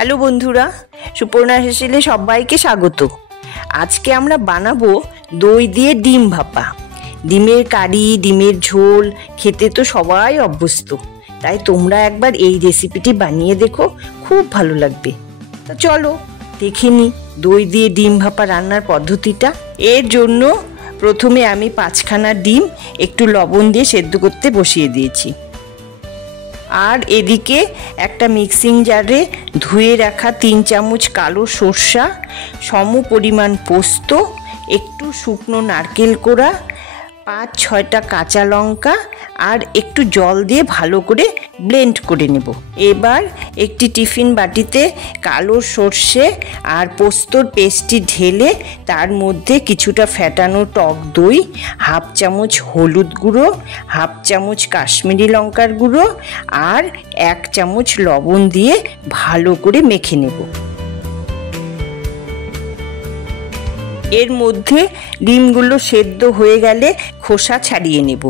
Hello বন্ধুরা, সুপর্ণা হেসেলে সবাইকে স্বাগত। আজকে আমরা বানাবো দই দিয়ে ডিম ভাপা। ডিমের কারি, ডিমের ঝোল খেতে তো সবাই অভ্যস্ত, তাই তোমরা একবার এই রেসিপিটি বানিয়ে দেখো, খুব ভালো লাগবে। তো চলো দেখে নি দই দিয়ে ডিম ভাপা রান্নার পদ্ধতিটা। এর জন্য প্রথমে আমি 5খানা ডিম একটু লবণ দিয়ে সেদ্ধ করতে বসিয়ে দিয়েছি। আর এদিকে একটা মিক্সিং জারে ধুয়ে রাখা 3 চামচ কালো সর্ষা, সম পরিমাণ পোস্ত, একটু শুকনো নারকেল কোড়া, 5-6টা কাঁচা লঙ্কা আর একটু জল দিয়ে ভালো করে ব্লেন্ড করে নেব। এবার একটি টিফিন বাটিতে কালো সর্ষে আর পোস্তর পেস্টটি ঢেলে তার মধ্যে কিছুটা ফ্যাটানো টক দই, 1/2 চামচ হলুদ গুঁড়ো, 1/2 চামচ কাশ্মীরি লঙ্কার গুঁড়ো আর 1 চামচ লবণ দিয়ে ভালো করে মেখে নেব। এর মধ্যে ডিমগুলো সেদ্ধ হয়ে গেলে খোসা ছাড়িয়ে নেব।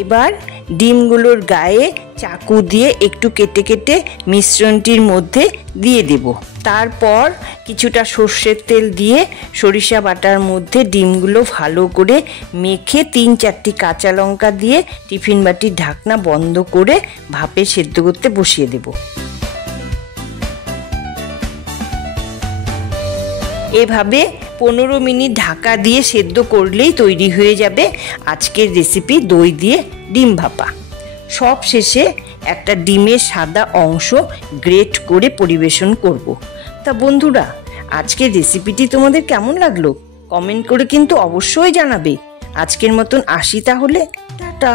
এবার ডিমগুলোর গায়ে চাকু দিয়ে একটু কেটে কেটে মিশ্রণটির মধ্যে দিয়ে দেব। তারপর কিছুটা সর্ষের তেল দিয়ে সরিষা বাটার মধ্যে ডিমগুলো ভালো করে মেখে 3-4টি কাঁচা লঙ্কা দিয়ে টিফিন বাটির ঢাকনা বন্ধ করে ভাপে সেদ্ধ করতে বসিয়ে দেব। এভাবে 15 মিনিট ঢাকা দিয়ে সেদ্ধ করলেই তৈরি হয়ে যাবে আজকের রেসিপি দই দিয়ে ডিম ভাপা। সব শেষে একটা ডিমের সাদা অংশ গ্রেট করে পরিবেশন করব। তা বন্ধুরা, আজকের রেসিপিটি তোমাদের কেমন লাগলো কমেন্ট করে কিন্তু অবশ্যই জানাবে। আজকের মতন আসি তাহলে, টাটা।